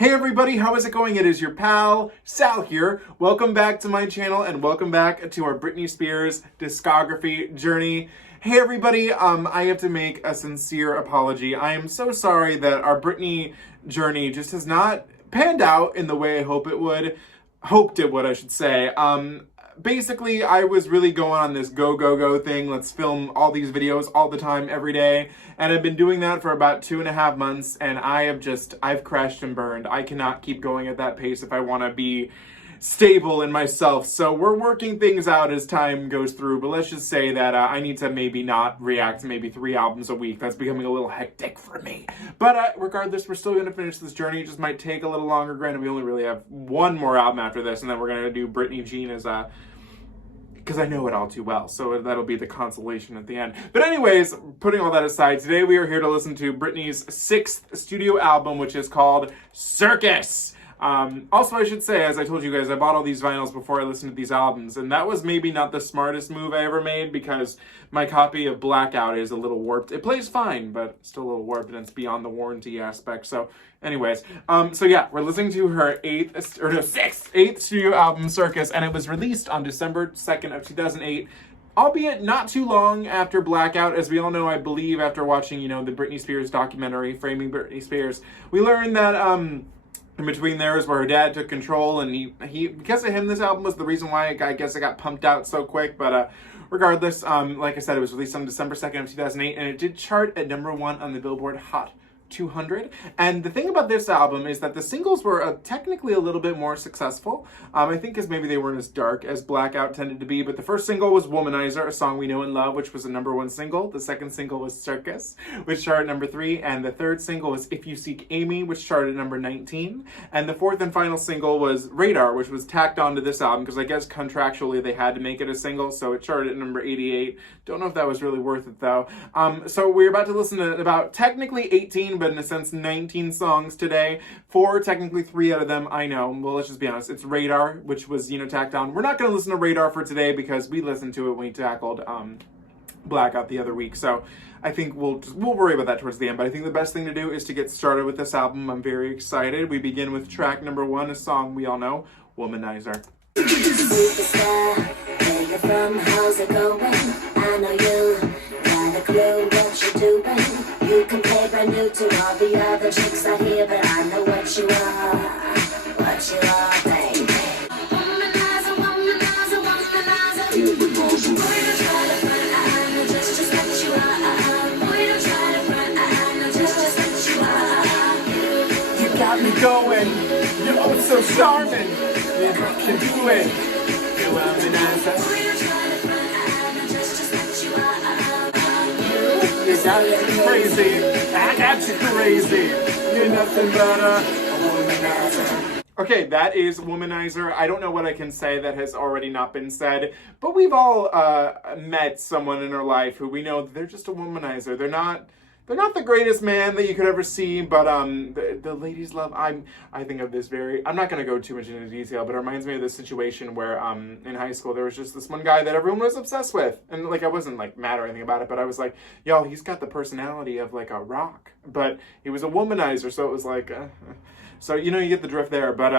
Hey everybody, how is it going? It is your pal, Sal here. Welcome back to my channel and welcome back to our Britney Spears discography journey. Hey everybody, I have to make a sincere apology. I am so sorry that our Britney journey just has not panned out in the way I hoped it would, I should say. Basically, I was really going on this go thing. Let's film all these videos all the time, every day. And I've been doing that for about 2.5 months, and I've crashed and burned. I cannot keep going at that pace if I want to be stable in myself. So we're working things out as time goes through, but let's just say that I need to maybe not react to maybe 3 albums a week. That's becoming a little hectic for me. But regardless, we're still going to finish this journey. It just might take a little longer. Granted, we only really have 1 more album after this, and then we're going to do Britney Jean as because I know it all too well, so that'll be the consolation at the end. But anyways, putting all that aside, today we are here to listen to Britney's 6th studio album, which is called Circus. Also, I should say, as I told you guys, I bought all these vinyls before I listened to these albums, and that was maybe not the smartest move I ever made, because my copy of Blackout is a little warped. It plays fine, but still a little warped, and it's beyond the warranty aspect. So anyways, so yeah, we're listening to her 8th studio album, Circus, and it was released on December 2nd of 2008. Albeit not too long after Blackout. As we all know, I believe, after watching, the Britney Spears documentary, Framing Britney Spears, we learned that, in between there is where her dad took control, and he because of him, this album was the reason why I guess it got pumped out so quick. But regardless, like I said, it was released on December 2nd of 2008, and it did chart at #1 on the Billboard Hot 200. And the thing about this album is that the singles were technically a little bit more successful. I think because maybe they weren't as dark as Blackout tended to be, but the first single was Womanizer, a song we know and love, which was a #1 single. The second single was Circus, which charted at #3, and the third single was If You Seek Amy, which charted at #19. And the fourth and final single was Radar, which was tacked onto this album, because I guess contractually they had to make it a single, so it charted at #88. Don't know if that was really worth it though. So we're about to listen to about technically 18, but in a sense 19 songs today. 4, technically 3 out of them I know. Well, let's just be honest. It's Radar, which was, tacked on. We're not going to listen to Radar for today because we listened to it when we tackled Blackout the other week. So I think we'll worry about that towards the end. But I think the best thing to do is to get started with this album. I'm very excited. We begin with track #1, a song we all know, Womanizer. Superstar, where you from? How's it going? I know you got a clue what you're doing. You can play brand new to all the other chicks out here, but I know what you are, baby. Womanizer, womanizer, womanizer. Boy, don't try to front, I know just what you are. Boy, don't try to front, I know just what you are. You got me going, you're oh so charming. You can do it, you're womanizer. You got you crazy, I got you crazy. You're nothing but a womanizer. Okay, that is Womanizer. I don't know what I can say that has already not been said, but we've all met someone in our life who we know they're just a womanizer. They're not the greatest man that you could ever see, but the ladies love. I think of this I'm not going to go too much into detail, but it reminds me of this situation where in high school there was just this one guy that everyone was obsessed with, and I wasn't mad or anything about it, but I was like, yo, he's got the personality of a rock, but he was a womanizer, so it was so you get the drift there. But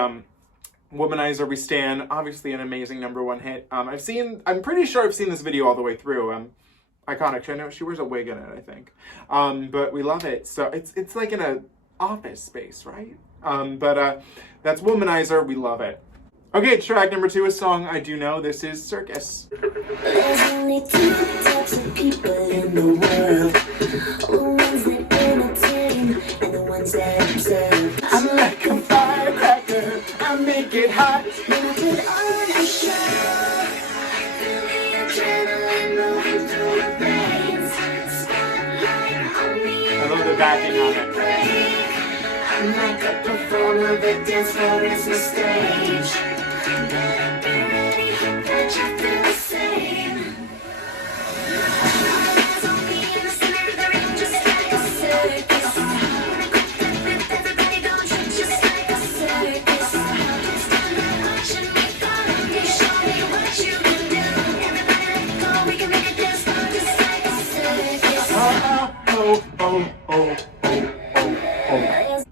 Womanizer, we stand, obviously an amazing #1 hit. I'm pretty sure I've seen this video all the way through. Iconic. I know she wears a wig in it, I think. But we love it. So it's like in an office space, right? That's Womanizer. We love it. Okay, track #2, a song I do know. This is Circus. There's only 2 types of people in the world. The ones that entertain and the ones that observe. I'm like a firecracker. I make it hot. When I put on a show, feel the adrenaline moving through the veins. Spotlight on me. I love the backing on it. I'm like a performer, the dance floor is the stage. Better be ready that you feel the same. Eyes on me in the center, the ring just like a circus. When I grip that whip, everybody don't trip just like a circus. Stand there watching me follow me, show me what you can do. Everybody let go, we can make a dance floor just like a circus.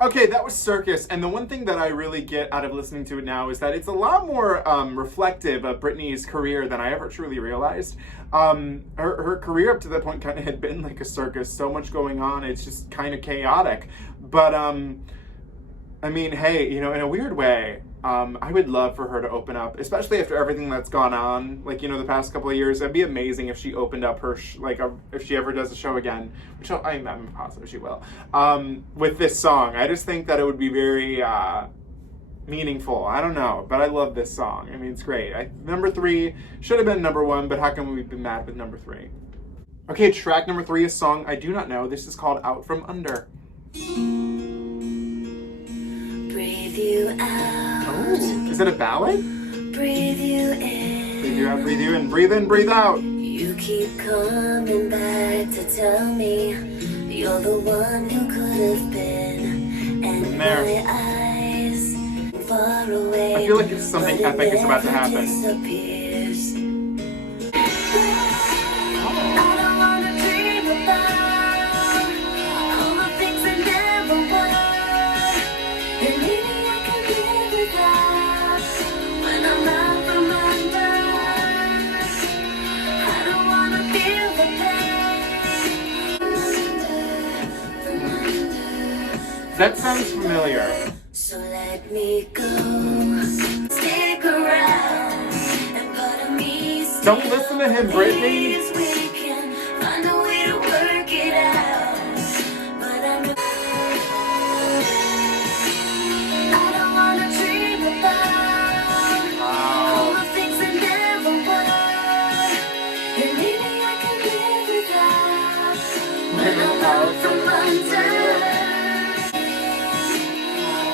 Okay, Okay, that was Circus, and the one thing that I really get out of listening to it now is that it's a lot more reflective of Britney's career than I ever truly realized. Her career up to that point kind of had been like a circus, so much going on, it's just kind of chaotic. But, I mean, hey, you know, in a weird way, I would love for her to open up, especially after everything that's gone on, like, you know, the past couple of years. It'd be amazing if she opened up her, if she ever does a show again, which I'm positive she will, with this song. I just think that it would be very meaningful. I don't know, but I love this song. I mean, it's great. Number 3 should have been number 1, but how come we've been mad with number 3? Okay, track number 3 is a song I do not know. This is called Out From Under. Breathe you out. Oh, is it a ballad? Breathe you in. Breathe you out, breathe you in, breathe in, breathe out. You keep coming back to tell me you're the one who could have been. And There. my eyes far away. I feel like it's something but it epic is about to never happen. disappears. I don't wanna dream about all the things I never were. And maybe I can live without when I'm out from under. I don't wanna feel the pain. That sounds familiar. So let me go. Stick around and part of me still Don't listen to him, Britney. believes we can find a way to work it out. But I know I don't wanna dream about all the things that never were. And maybe I can live without when I'm out from under.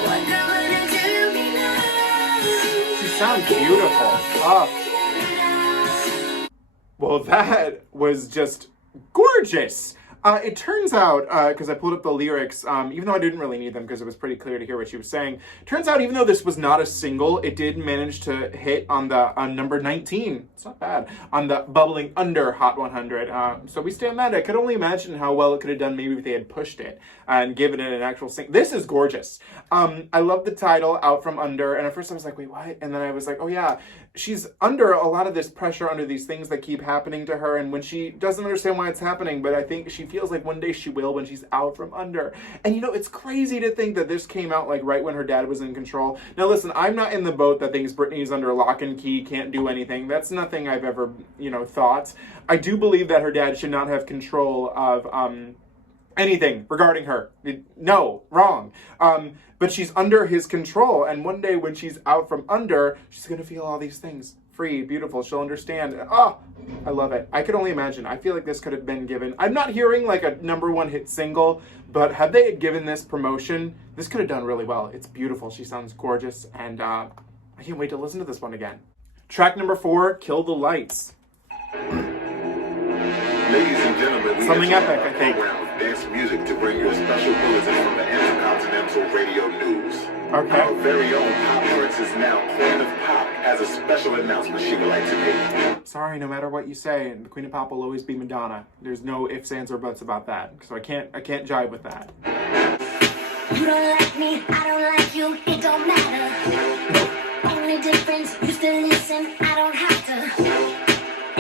What good would it do me now? She sounds beautiful. Oh. Well, that was just gorgeous. It turns out, because I pulled up the lyrics, even though I didn't really need them because it was pretty clear to hear what she was saying, turns out even though this was not a single, it did manage to hit on number 19. It's not bad. On the Bubbling Under Hot 100. So we stand that. I could only imagine how well it could have done maybe if they had pushed it and given it an actual sing. This is gorgeous. I love the title, Out From Under, and at first I was like, wait, what? And then I was like, oh yeah, she's under a lot of this pressure, under these things that keep happening to her, and when she doesn't understand why it's happening, but I think she feels like one day she will when she's out from under. And you know, it's crazy to think that this came out like right when her dad was in control. Now listen, I'm not in the boat that thinks Britney's under lock and key, can't do anything. That's nothing I've ever, you know, thought. I do believe that her dad should not have control of anything regarding her. No, wrong. But she's under his control, and one day when she's out from under, she's gonna feel all these things. Free, beautiful, she'll understand. Oh, I love it. I could only imagine. I feel like this could have been given, I'm not hearing like a number 1 hit single, but had they given this promotion, this could have done really well. It's beautiful, she sounds gorgeous, and I can't wait to listen to this one again. Track number 4, Kill the Lights. Ladies and gentlemen, we Something have epic, I think. program Dance Music to bring you a special bulletin from the Intercontinental Radio News. Okay. Our very own Pop Princess, now Queen of Pop, has a special announcement she would like to make. Sorry, no matter what you say, the Queen of Pop will always be Madonna. There's no ifs, ands, or buts about that. So I can't jive with that. You don't like me, I don't like you, it don't matter. Only difference, you still listen, I don't have to.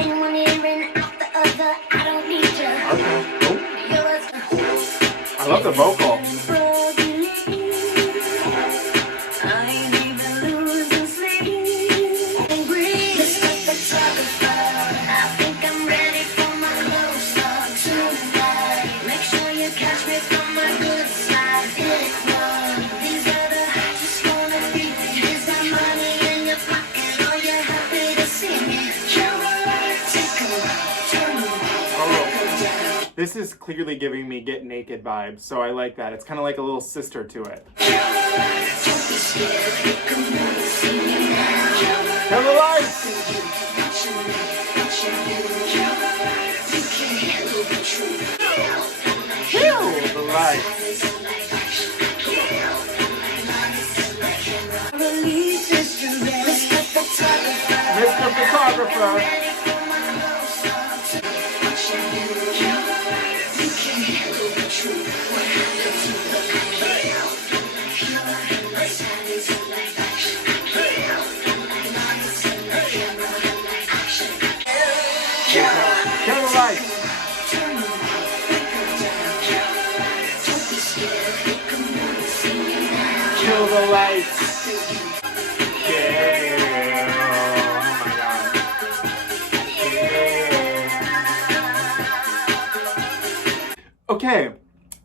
In one ear and out the other, I don't need you. Okay. Oh, You're I love the vocal. I ain't even losing sleep. Angry, Mr. Photographer, I think I'm ready for my close-up tonight. Make sure you catch me from my good side. Ignore these other, just wanna be. Here's my money in your pocket, are you happy to see me? Kill the lights, take 'em out, turn 'em out. This is clearly giving me Get Naked vibes, so I like that. It's kind of like a little sister to it. Kill the lights, don't be scared, you can move, see me now. Kill the lights! Kill the lights! Mr. Photographer! lights. Kill the lights. Yeah. Oh my God. Yeah. Okay.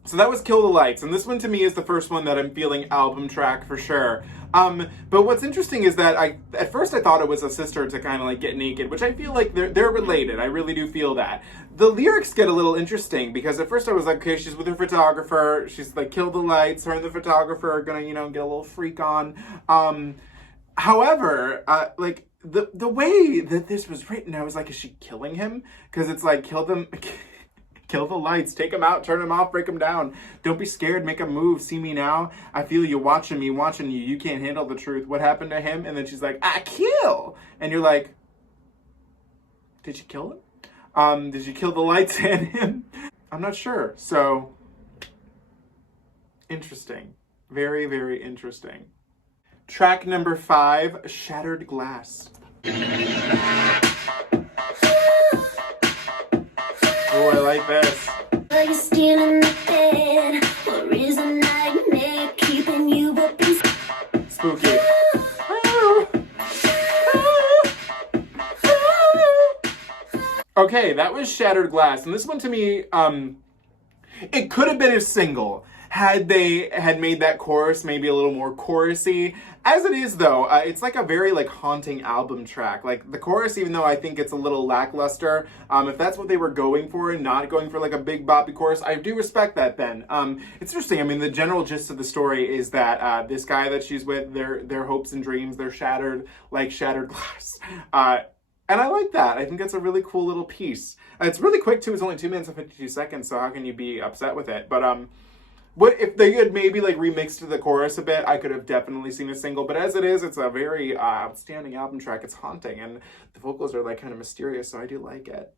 So that was Kill the Lights, and this one to me is the first one that I'm feeling album track for sure. But what's interesting is that at first I thought it was a sister to kind of like Get Naked, which I feel like they're related. I really do feel that. The lyrics get a little interesting because at first I was like, okay, she's with her photographer. She's like, kill the lights. Her and the photographer are gonna, get a little freak on. However, like the way that this was written, I was like, is she killing him? Because it's like, kill them. Kill the lights, take them out, turn them off, break them down. Don't be scared, make a move. See me now? I feel you watching me, watching you. You can't handle the truth. What happened to him? And then she's like, I kill. And you're like, did you kill him? Did you kill the lights and him? I'm not sure. So, interesting. Very, very interesting. Track number 5, Shattered Glass. Oh, I like this. Are you stealing the bed? Or is a nightmare keeping you up in Spooky. Okay, that was Shattered Glass. And this one to me, it could have been a single had they had made that chorus maybe a little more chorusy. As it is though, it's like a very like haunting album track. Like the chorus, even though I think it's a little lackluster, if that's what they were going for and not going for like a big boppy chorus, I do respect that then. It's interesting. I mean, the general gist of the story is that this guy that she's with, their hopes and dreams, they're shattered like shattered glass. And I like that. I think that's a really cool little piece. It's really quick too. It's only 2 minutes and 52 seconds, so how can you be upset with it? But what if they had maybe like remixed the chorus a bit? I could have definitely seen a single, but as it is, it's a very outstanding album track. It's haunting, and the vocals are like kind of mysterious, so I do like it.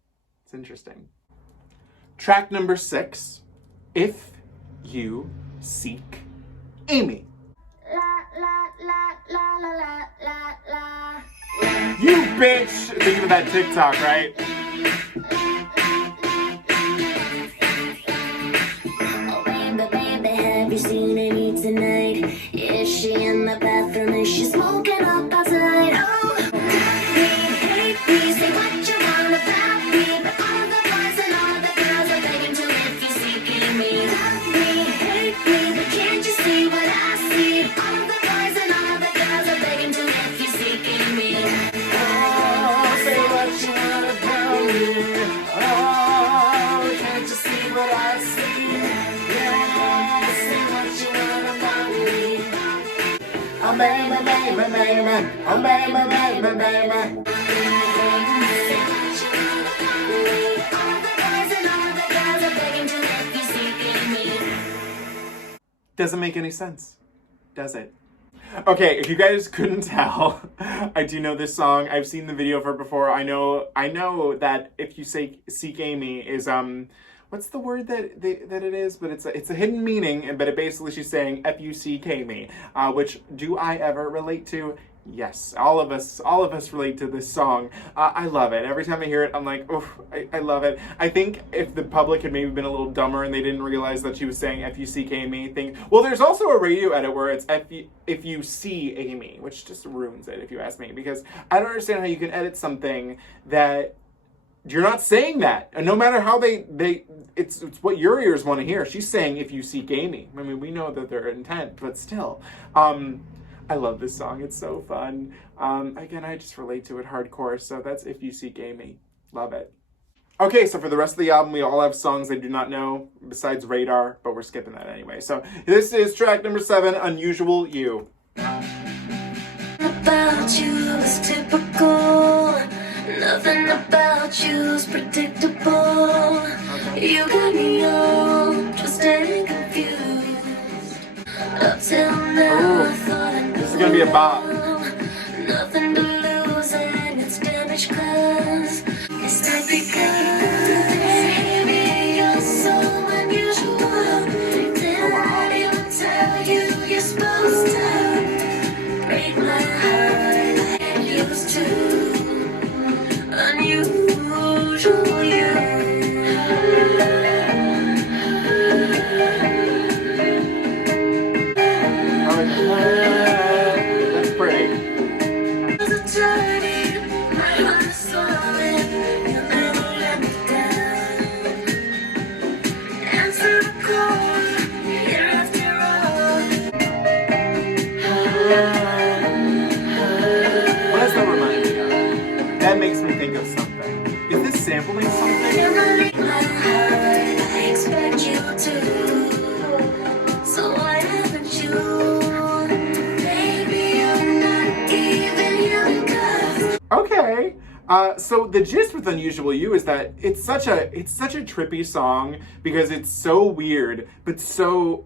It's interesting. Track number 6, If You Seek Amy. La la la la la la la. You bitch! Thinking of that TikTok, right? Have you seen Amy tonight? Is she in the bathroom? Is she smoking up outside? Oh, hate me, say what you want about me, but all the boys and all the girls are begging to if you're seeking me. Love me, hate me, but can't you see what I see? All the boys and all the girls are begging to if you're seeking me. Oh, say what you want about me. Oh, can't you see what I see? Oh baby, baby, baby. Oh baby, baby, baby. Doesn't make any sense, does it? Okay, if you guys couldn't tell, I do know this song. I've seen the video for it before. I know that If You Seek Amy is what's the word that it is? But it's a hidden meaning. But it basically she's saying F-U-C-K me, which do I ever relate to? Yes, all of us relate to this song. I love it. Every time I hear it, I'm like, oof, I love it. I think if the public had maybe been a little dumber and they didn't realize that she was saying F-U-C-K me, well, there's also a radio edit where it's if you see Amy, which just ruins it if you ask me, because I don't understand how you can edit something that you're not saying that. And no matter how it's what your ears want to hear. She's saying if you seek Amy. I mean, we know that their intent, but still. I love this song. It's so fun. Again, I just relate to it hardcore. So that's If You Seek Amy. Love it. Okay, so for the rest of the album, we all have songs I do not know besides Radar, but we're skipping that anyway. So this is track number 7, Unusual You. About you is typical. Nothing about you's predictable. You got me all twisted and confused. Up till now, I thought I knew. This is gonna be a bop. Nothing to lose and it's damage cause it's not because baby, you're so unusual. Did I even tell you you're supposed to break my heart like I used to? Unusual you. What does that remind me of? That makes me think of something. Is this sampling something? I expect you to. So why haven't you? Baby, I'm not even young. Okay. So the gist with Unusual You is that it's such a trippy song because it's so weird, but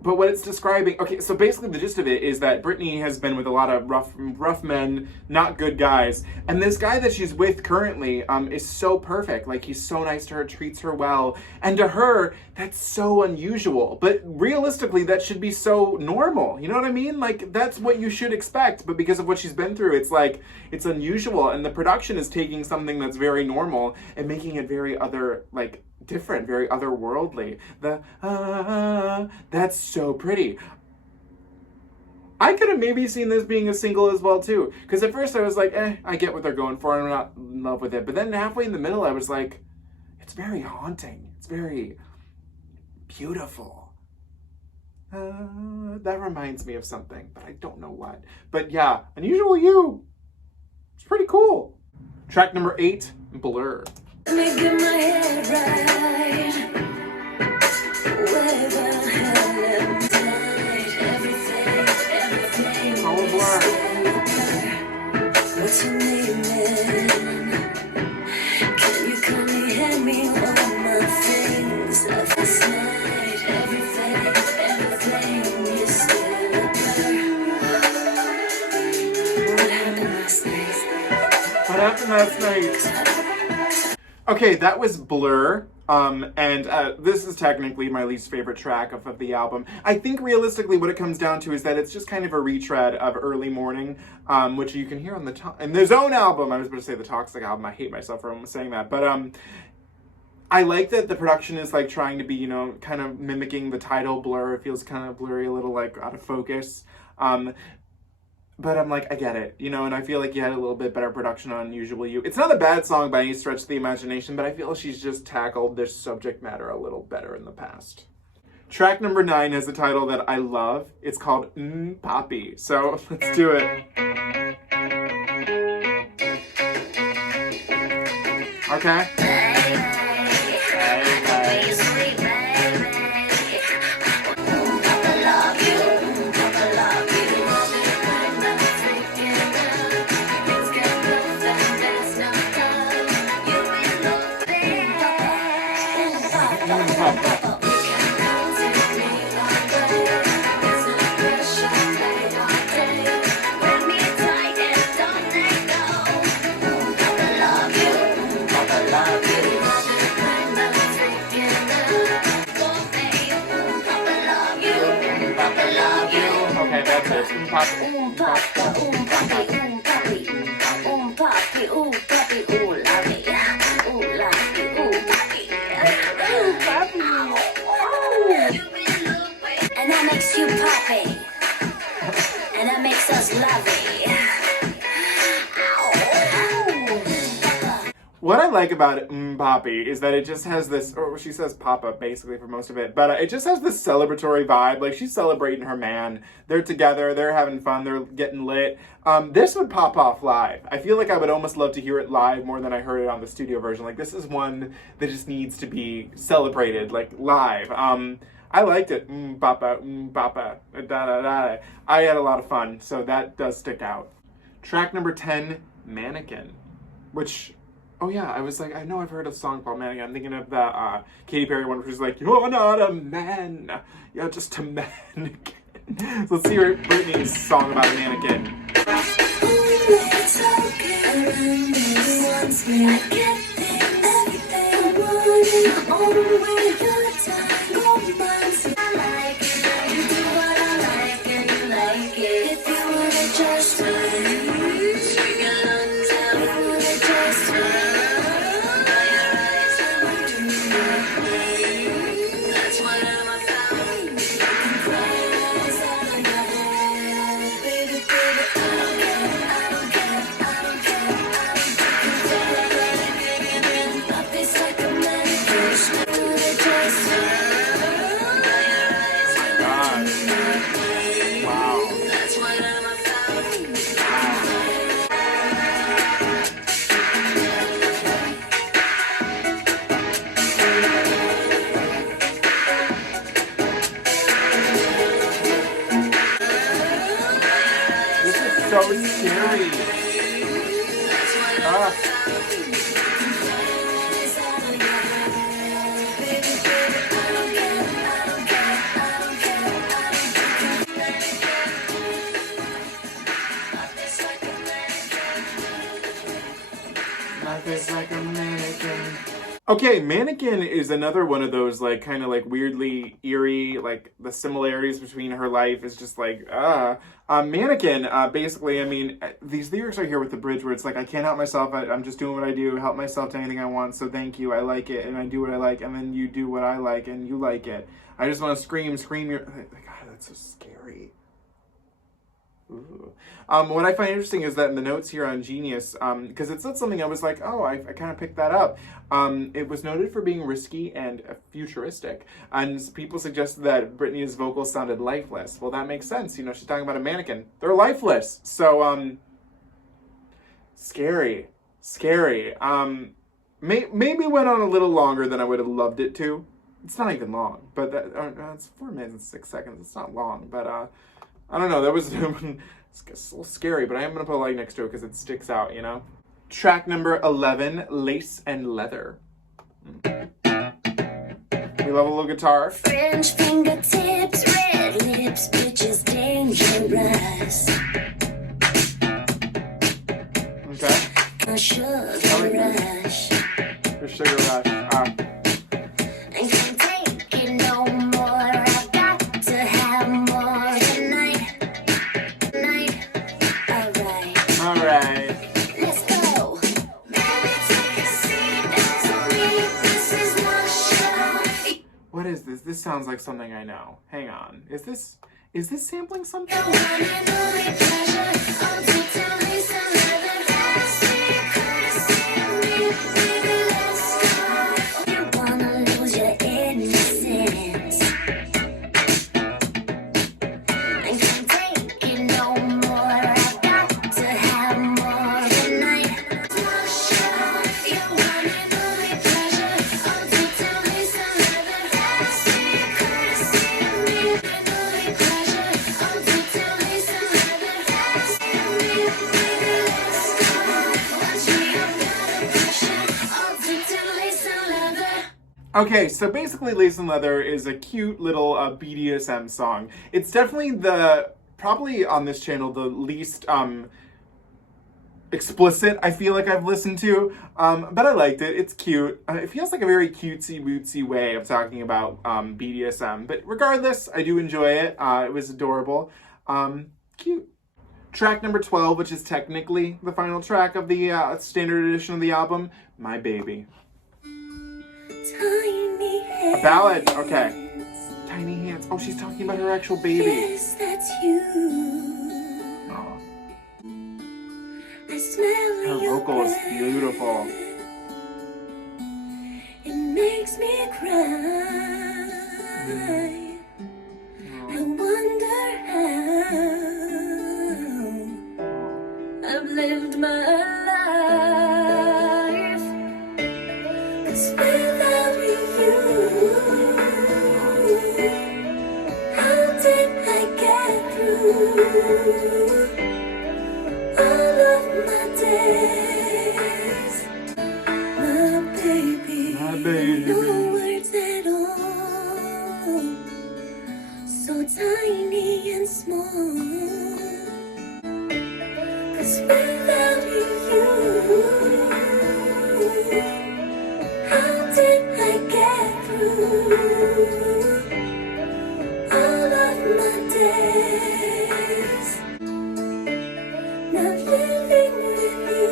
what it's describing. Okay, so basically the gist of it is that Britney has been with a lot of rough men, not good guys, and this guy that she's with currently is so perfect. Like, he's so nice to her, treats her well, and to her that's so unusual. But realistically, that should be so normal. You know what I mean? Like, that's what you should expect. But because of what she's been through, it's like it's unusual, and the production is taking something that's very normal and making it very different, very otherworldly. That's so pretty. I could have maybe seen this being a single as well too, because at first I was like, I get what they're going for, and I'm not in love with it. But then halfway in the middle, I was like, it's very haunting. It's very beautiful. That reminds me of something, but I don't know what. But yeah, Unusual You. It's pretty cool. Track number 8, Blur. Let me get my head right. Where the hell am I? Everything. Oh, Blur. What's your name, man? Can you kindly hand me all my things? Last night, everything is still a blur. What happened last night? What happened last night? Okay, that was Blur. And this is technically my least favorite track of the album. I think realistically what it comes down to is that it's just kind of a retread of Early Morning, which you can hear on in the Zone album. I was about to say the Toxic album. I hate myself for saying that. But I like that the production is like trying to be, kind of mimicking the title Blur. It feels kind of blurry, a little like out of focus. But I'm like, I get it, and I feel like you had a little bit better production on Unusual You. It's not a bad song by any stretch of the imagination, but I feel she's just tackled this subject matter a little better in the past. Track number 9 has a title that I love. It's called Papi. So let's do it. Okay? And that makes you Papi. And that makes us lovey. What I like about it, Papi, is that it just has this, or she says Papa basically for most of it, but it just has this celebratory vibe. Like, she's celebrating her man. They're together, they're having fun, they're getting lit. This would pop off live. I feel like I would almost love to hear it live more than I heard it on the studio version. Like, this is one that just needs to be celebrated, like, live. I liked it. Papa, Papa, da da da. I had a lot of fun, so that does stick out. Track number 10, Mannequin, which... Oh yeah, I was like, I know I've heard a song called Mannequin. I'm thinking of the Katy Perry one where she's like, you're not a man, you're just a mannequin. So let's hear Britney's song about a mannequin. so scary. Ah. Life is like a mannequin. Okay, Mannequin is another one of those, like, kind of, like, weirdly eerie, like, the similarities between her life is just, like, Mannequin, basically, I mean, these lyrics are here with the bridge where it's like, I can't help myself, I'm just doing what I do, help myself to anything I want, so thank you, I like it, and I do what I like, and then you do what I like, and you like it. I just want to scream your, God, that's so scary. Ooh. What I find interesting is that in the notes here on Genius, because it said something I was like, oh, I kind of picked that up. It was noted for being risky and futuristic. And people suggested that Britney's vocals sounded lifeless. Well, that makes sense. You know, she's talking about a mannequin. They're lifeless. So, scary. Scary. Maybe went on a little longer than I would have loved it to. It's not even long, but it's 4 minutes and 6 seconds. It's not long, but, I don't know, that was it's a little scary, but I am going to put a like next to it because it sticks out, you know? Track number 11, Lace and Leather. We love a little guitar. French fingertips, red lips, bitches dangerous. Okay. A sugar rush. The sugar rush. I can't take it no more. I've got to have more tonight. Alright. Let's go. Baby, take a seat. Don't need this is my show. What is this? This sounds like something I know. Hang on. Is this sampling something? One and only pleasure. I'll do Teresa leather. That's it. Courtesy of me. Baby, let's go. You wanna lose your innocence. I can't take it no more. I've got to have more tonight. My show. Your one and only pleasure. I'll do Teresa leather. That's it. Courtesy of me. One and only pleasure. I'll do Teresa leather. That's it. Baby, let's go. Watch me, I've got a passion. I'll do Teresa leather. Okay, so basically Lace and Leather is a cute little BDSM song. It's definitely probably on this channel, the least explicit I feel like I've listened to, but I liked it. It's cute. It feels like a very cutesy-wootsy way of talking about BDSM, but regardless, I do enjoy it. It was adorable. Cute. Track number 12, which is technically the final track of the standard edition of the album, My Baby. Tiny hands. A ballad, okay. Tiny hands. Oh, she's talking about her actual baby. Yes, that's you. Oh, I smell her your vocal is breath. beautiful. It makes me cry. I wonder how I've lived my life. 'Cause without you, how did I get through all of my days? My baby, My baby. no words at all, so tiny and small. 'Cause without you, how did I get through all of my days? Not living with you,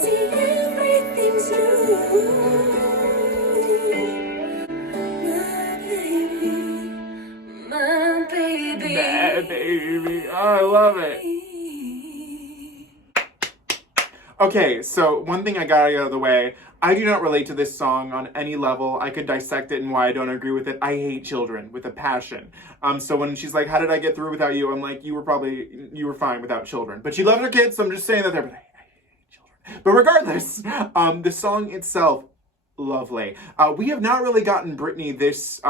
see everything's new. My baby, my baby. That baby. Oh, I love it. Okay, so one thing I got out of the way. I do not relate to this song on any level. I could dissect it and why I don't agree with it. I hate children with a passion. So when she's like, how did I get through without you? I'm like, you were fine without children. But she loved her kids, so I'm just saying that there, but I hate children. But regardless, the song itself, lovely. We have not really gotten Britney this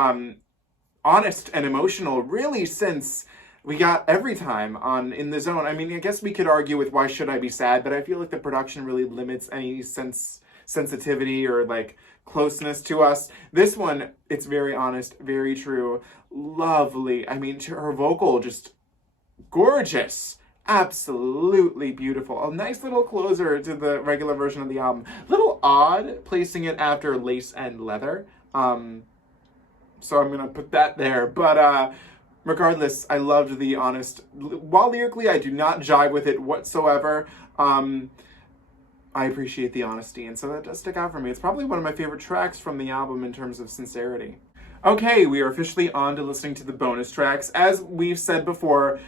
honest and emotional really since we got Every Time on In the Zone. I mean, I guess we could argue with Why Should I Be Sad, but I feel like the production really limits any sensitivity or like closeness to us. This one, it's very honest, very true, lovely. I mean, her vocal just gorgeous. Absolutely beautiful. A nice little closer to the regular version of the album. Little odd placing it after Lace and Leather. So I'm gonna put that there. But regardless, I loved the honest. While lyrically I do not jive with it whatsoever, I appreciate the honesty, and so that does stick out for me. It's probably one of my favorite tracks from the album in terms of sincerity. Okay, we are officially on to listening to the bonus tracks. As we've said before,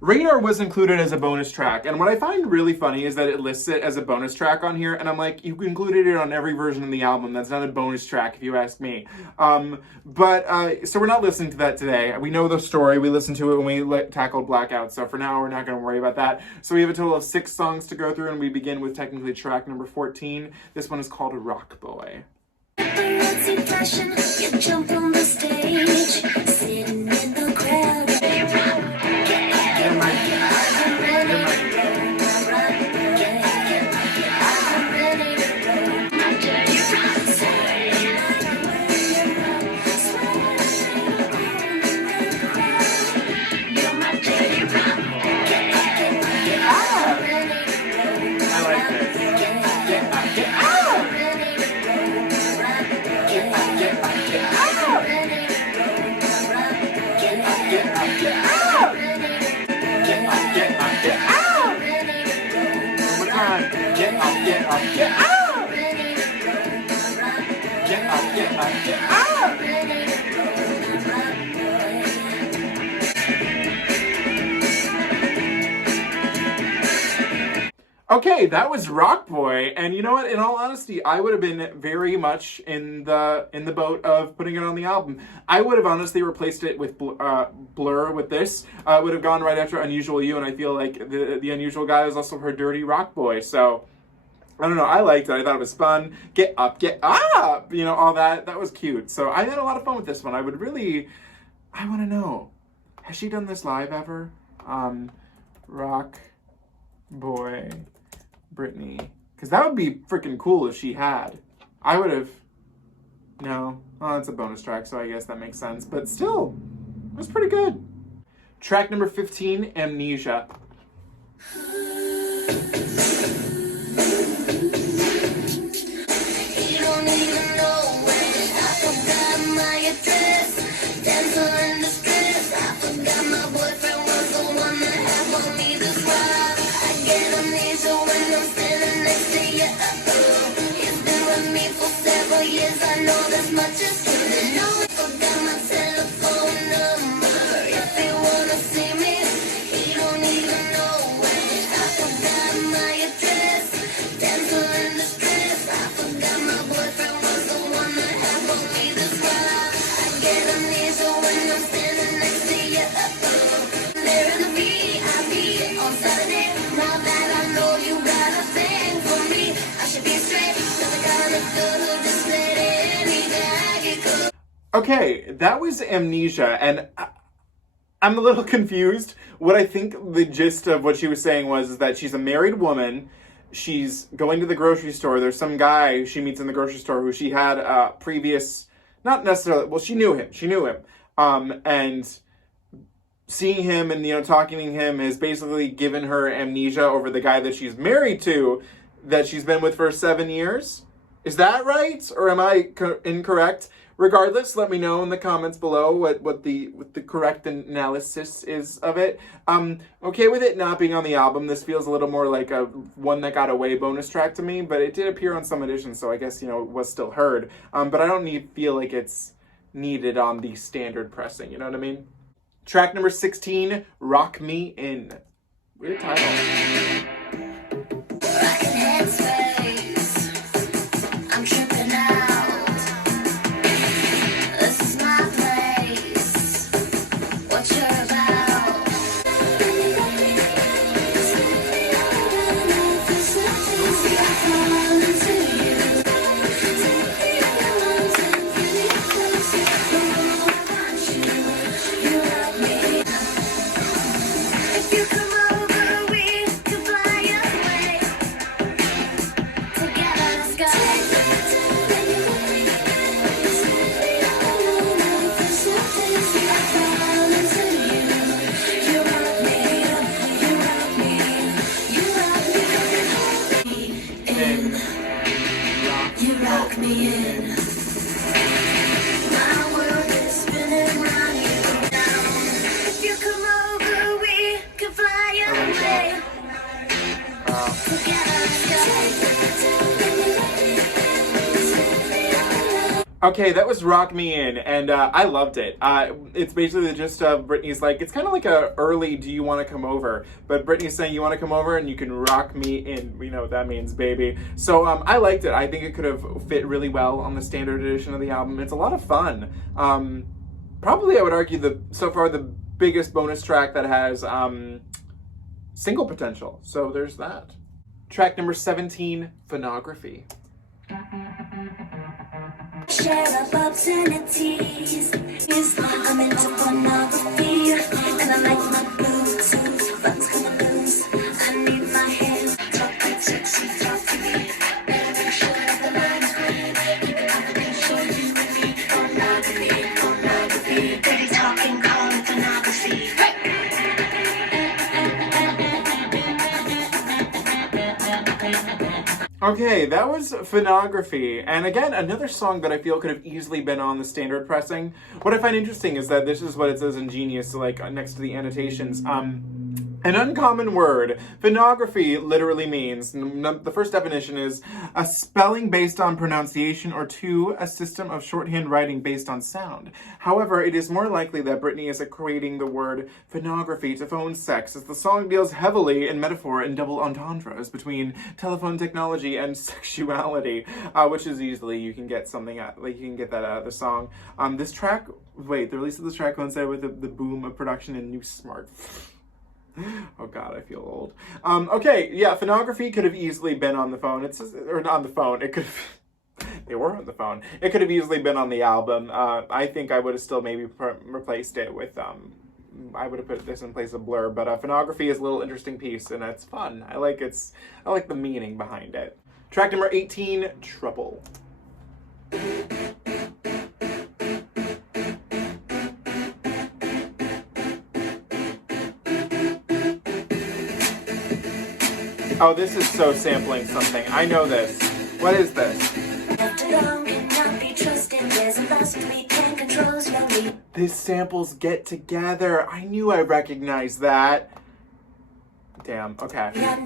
Radar was included as a bonus track, and what I find really funny is that it lists it as a bonus track on here, and I'm like, you included it on every version of the album. That's not a bonus track, if you ask me. So we're not listening to that today. We know the story. We listened to it when we tackled Blackout, so for now, we're not going to worry about that. So we have a total of 6 songs to go through, and we begin with technically track number 14. This one is called Rock Boy. Paparazzi passion, you jump on the stage, sitting in the crowd. Okay, that was Rock Boy, and you know what? In all honesty, I would have been very much in the boat of putting it on the album. I would have honestly replaced it with Blur with this. Would have gone right after Unusual You, and I feel like the Unusual Guy was also her Dirty Rock Boy. So I don't know. I liked it. I thought it was fun. Get up, you know, all that. That was cute. So I had a lot of fun with this one. I want to know, has she done this live ever? Rock Boy. Britney, because that would be freaking cool if she had. I would have. No, well, it's a bonus track, so I guess that makes sense. But still, it was pretty good. Track number 15, Amnesia. Okay, that was Amnesia, and I'm a little confused. What I think the gist of what she was saying was that she's a married woman. She's going to the grocery store. There's some guy she meets in the grocery store who she had a previous, not necessarily, well, she knew him. And seeing him and, you know, talking to him has basically given her amnesia over the guy that she's married to, that she's been with for 7 years. Is that right? Or am I incorrect? Regardless, let me know in the comments below what the correct analysis is of it. Okay with it not being on the album. This feels a little more like a One That Got Away bonus track to me, but it did appear on some editions, so I guess, you know, it was still heard. But I don't feel like it's needed on the standard pressing, you know what I mean? Track number 16, Rock Me In. Weird title. Okay, that was Rock Me In, and I loved it. It's basically the gist of Britney's like, it's kind of like a early Do You Want to Come Over? But Britney's saying, you want to come over and you can rock me in. We know what that means, baby. So I liked it. I think it could have fit really well on the standard edition of the album. It's a lot of fun. Probably, I would argue, so far the biggest bonus track that has single potential. So there's that. Track number 17, Phonography. Share of obscenities. I'm into pornography, and I like my Bluetooth buttons coming loose. I need my hands talking sexy, talking. Shut up the lines, keep it confidential. You and me, pornography, pornography. Dirty talking, call it pornography. Okay, that was Phonography, and again, another song that I feel could have easily been on the standard pressing. What I find interesting is that this is what it says in Genius, like next to the annotations. An uncommon word. Phonography literally means, the first definition is a spelling based on pronunciation, or two, a system of shorthand writing based on sound. However, it is more likely that Britney is equating the word phonography to phone sex, as the song deals heavily in metaphor and double entendres between telephone technology and sexuality, which is easily, you can get something out, like you can get that out of the song. This track, the release of this track coincided with the boom of production in new smartphones. Oh god, I feel old. Okay, yeah, Phonography could have easily been on the phone. Or not on the phone. It could have... They were on the phone. It could have easily been on the album. I think I would have still maybe replaced it with... I would have put this in place of Blur, but Phonography is a little interesting piece, and it's fun. I like the meaning behind it. Track number 18, Trouble. Oh, this is so sampling something. I know this. What is this? These samples get together. I knew I recognized that. Damn, okay. I'm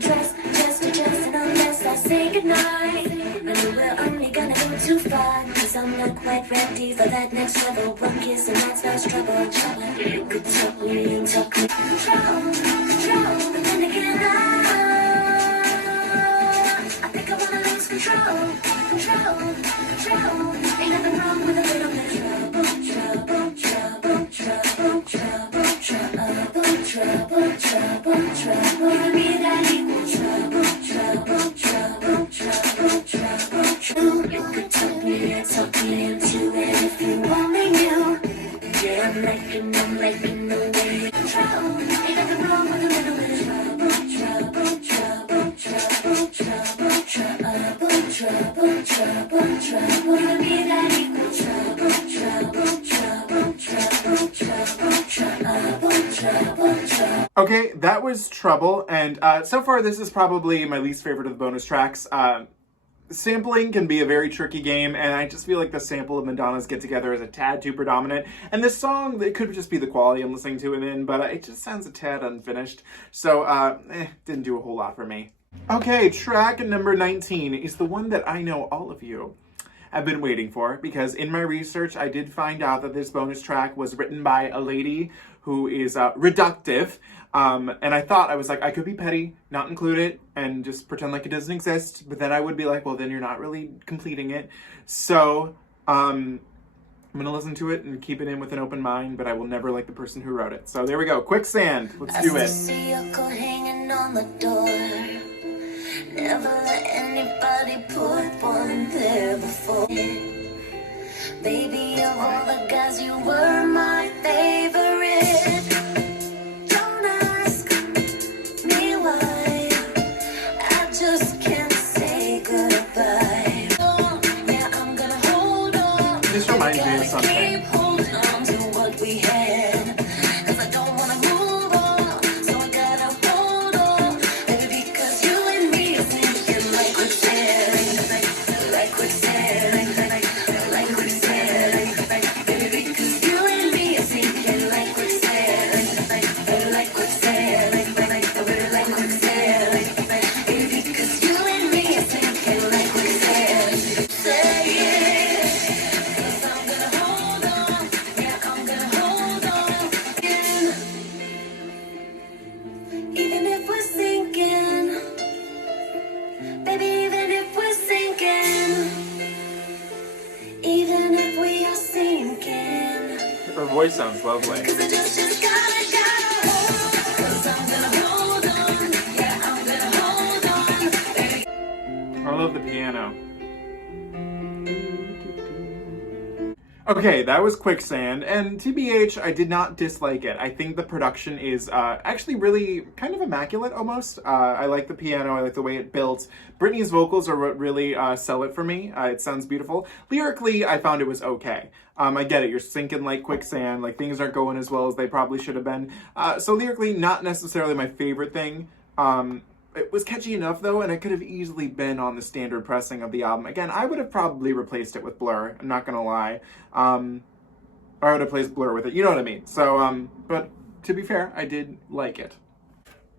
not quite ready for that next level. One kiss and that spells trouble. You could talk me and talk me. Control, but then again I think I wanna lose control. Ain't nothing wrong with a little bit of trouble. You and me, that equals trouble. You could talk me into it if you only knew. Yeah, I'm liking the way you control. Ain't nothing wrong with a little bit of trouble. You and me, that equals trouble. Okay, that was Trouble, and so far this is probably my least favorite of the bonus tracks. Sampling can be a very tricky game, and I just feel like the sample of Madonna's Get Together is a tad too predominant. And this song, it could just be the quality I'm listening to it in, but it just sounds a tad unfinished. So, didn't do a whole lot for me. Okay, track number 19 is the one that I know all of you have been waiting for, because in my research, I did find out that this bonus track was written by a lady who is reductive. And I was like, I could be petty, not include it, and just pretend like it doesn't exist. But then I would be like, well, then you're not really completing it. So, I'm going to listen to it and keep it in with an open mind, but I will never like the person who wrote it. So there we go. Quicksand. Let's do it. Hanging on the door. Never let anybody put one there before. Baby, of all the guys, you were my favorite. Don't ask me why. I just can't say goodbye. Yeah, I'm gonna hold on. This reminds me of something. Keep holding on to what we had. 'Cause I don't wanna move on. So I gotta hold on. Maybe because you and me are thinking like quicksand. Like quicksand. Like quicksand. Baby, because you and me are thinking like quicksand. Like quicksand. Like quicksand. Baby, because you and me are thinking like quicksand. Say it. voice sounds lovely. I love the piano. Okay, that was Quicksand, and TBH, I did not dislike it. I think the production is actually really kind of immaculate, almost. I like the piano, I like the way it builds. Britney's vocals are what really sell it for me. It sounds beautiful. Lyrically, I found it was okay. I get it, you're sinking like quicksand, like things aren't going as well as they probably should have been. So lyrically, not necessarily my favorite thing. It was catchy enough though, and it could have easily been on the standard pressing of the album. Again, I would have probably replaced it with Blur, I'm not gonna lie. Or I would have replaced Blur with it, you know what I mean. So, but to be fair, I did like it.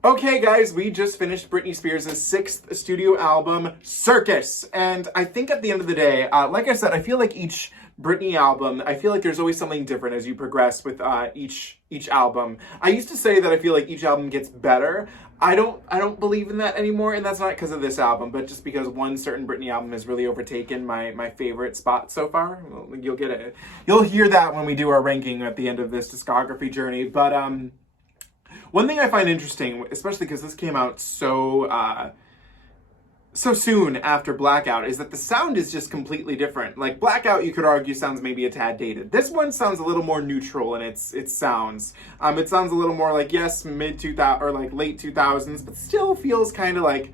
Okay guys, we just finished Britney Spears' 6th studio album, Circus. And I think at the end of the day, like I said, I feel like each Britney album, I feel like there's always something different as you progress with each album. I used to say that I feel like each album gets better. I don't believe in that anymore, and that's not because of this album, but just because one certain Britney album has really overtaken my favorite spot so far. Well, you'll hear that when we do our ranking at the end of this discography journey. But one thing I find interesting, especially because this came out so soon after Blackout, is that the sound is just completely different. Like Blackout, you could argue sounds maybe a tad dated. This one sounds a little more neutral in its sounds. It sounds a little more like, yes, mid-2000s or like late 2000s, but still feels kind of like,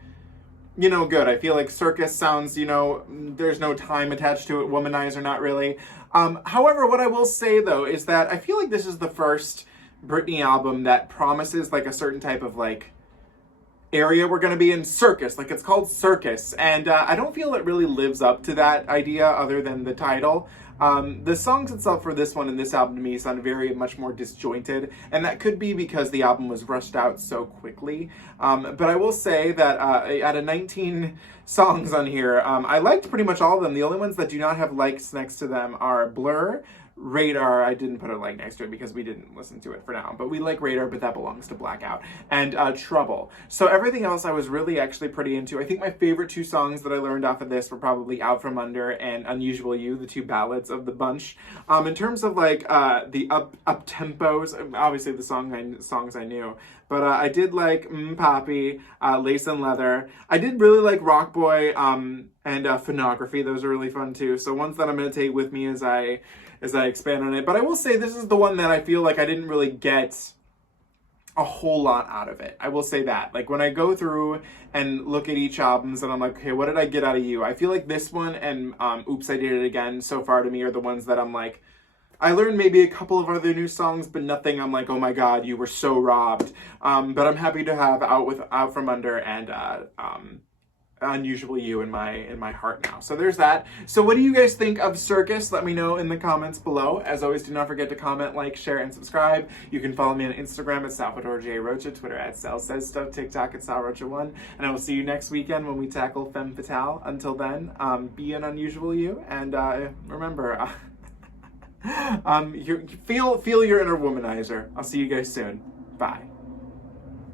you know, good. I feel like Circus sounds, you know, there's no time attached to it. Womanizer, not really. However, what I will say though is that I feel like this is the first Britney album that promises like a certain type of like area we're going to be in. Circus, like it's called Circus, and I don't feel it really lives up to that idea other than the title. The songs itself for this one and this album to me sound very much more disjointed, and that could be because the album was rushed out so quickly. But I will say that out of 19 songs on here, I liked pretty much all of them. The only ones that do not have likes next to them are Blur, Radar. I didn't put a like next to it because we didn't listen to it for now, but we like Radar, but that belongs to Blackout, and Trouble. So everything else I was really actually pretty into. I think my favorite 2 songs that I learned off of this were probably Out From Under and Unusual You, the 2 ballads of the bunch. In terms of like the up tempos, obviously the songs I knew, but I did like Papi, Lace and Leather. I did really like Rock Boy and Phonography. Those are really fun too. So ones that I'm going to take with me as I expand on it. But I will say this is the one that I feel like I didn't really get a whole lot out of it. I will say that. Like when I go through and look at each albums and I'm like, okay, what did I get out of you? I feel like this one and Oops, I Did It Again so far to me are the ones that I'm like, I learned maybe a couple of other new songs, but nothing I'm like, oh my god, you were so robbed. But I'm happy to have Out From Under and Unusual You in my heart now. So there's that. So what do you guys think of Circus? Let me know in the comments below. As always, do not forget to comment, like, share, and subscribe. You can follow me on Instagram at Salvador J. Rocha, Twitter at Sal Says Stuff, TikTok at SalRocha1, and I will see you next weekend when we tackle Femme Fatale. Until then, be an unusual you, and remember, feel your inner womanizer. I'll see you guys soon. Bye.